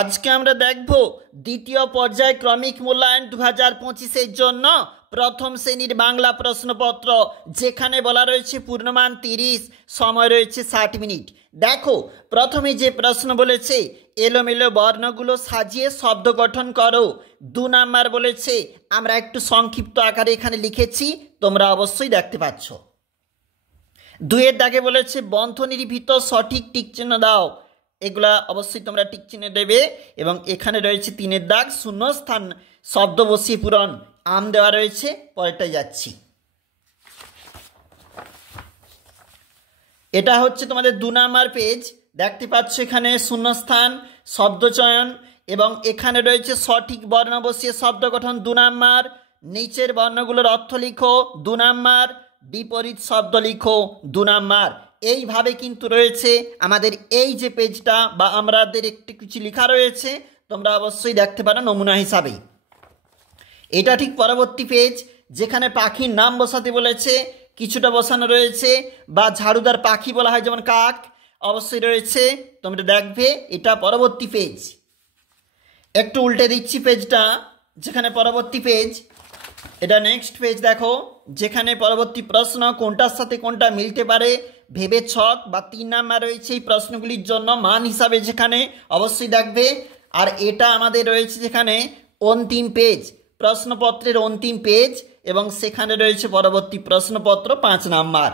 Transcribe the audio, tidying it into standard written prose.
আজকে আমরা দেখব দ্বিতীয় পর্যায় ক্রমিক মূল্যায়ন 2025-এর জন্য প্রথম শ্রেণীর বাংলা প্রশ্নপত্র, যেখানে বলা রয়েছে পূর্ণমান 30, সময় রয়েছে 60 মিনিট। দেখো, প্রথমে যে প্রশ্ন বলেছে এলোমেলো বর্ণগুলো সাজিয়ে শব্দ গঠন করো। 2 নাম্বার বলেছে, আমরা একটু সংক্ষিপ্ত আকারে এখানে লিখেছি, তোমরা অবশ্যই দেখতে পাচ্ছ। 2-এর দাগে বলেছে বন্ধনীর ভিতর সঠিক টিক চিহ্ন দাও। এগুলা অবশ্যই তোমরা টিক চিহ্ন দেবে। এবং এখানে রয়েছে 3-এর দাগ, শূন্যস্থান শব্দ বসিয়ে পূরণ। আম দেওয়া রয়েছে, পরেরটায় যাচ্ছি। এটা হচ্ছে তোমাদের 2 নাম্বার পেজ। দেখতে পাচ্ছ এখানে শূন্যস্থান শব্দ চয়ন এবং এখানে রয়েছে সঠিক বর্ণ বসিয়ে শব্দ গঠন 2 নাম্বার। নিচের বর্ণগুলোর অর্থ লিখো 2 নাম্বার। বিপরীত শব্দ লিখো 2 নাম্বার। এইভাবে কিন্তু রয়েছে আমাদের এই যে পেজটা, বা আমাদের একটু কিছু লেখা রয়েছে, তোমরা অবশ্যই দেখতে পারো নমুনা হিসাবে। এটা ঠিক পরবর্তী পেজ, যেখানে পাখির নাম বসাতে বলেছে, কিছুটা বসানো রয়েছে, বা ঝাড়ুদার পাখি বলা হয় যেমন কাক, অবশ্যই রয়েছে, তোমরা দেখবে। এটা পরবর্তী পেজ। একটু উল্টে দিচ্ছি পেজটা, যেখানে পরবর্তী পেজ, এটা নেক্সট পেজ। দেখো, যেখানে পরবর্তী প্রশ্ন কোনটার সাথে কোনটা মিলতে পারে ভেবে ছক বা 3 নাম্বার রয়েছে এই প্রশ্নগুলির জন্য মান হিসাবে, যেখানে অবশ্যই দেখবে। আর এটা আমাদের রয়েছে যেখানে অন্তিম পেজ, প্রশ্নপত্রের অন্তিম পেজ, এবং সেখানে রয়েছে পরবর্তী প্রশ্নপত্র 5 নাম্বার।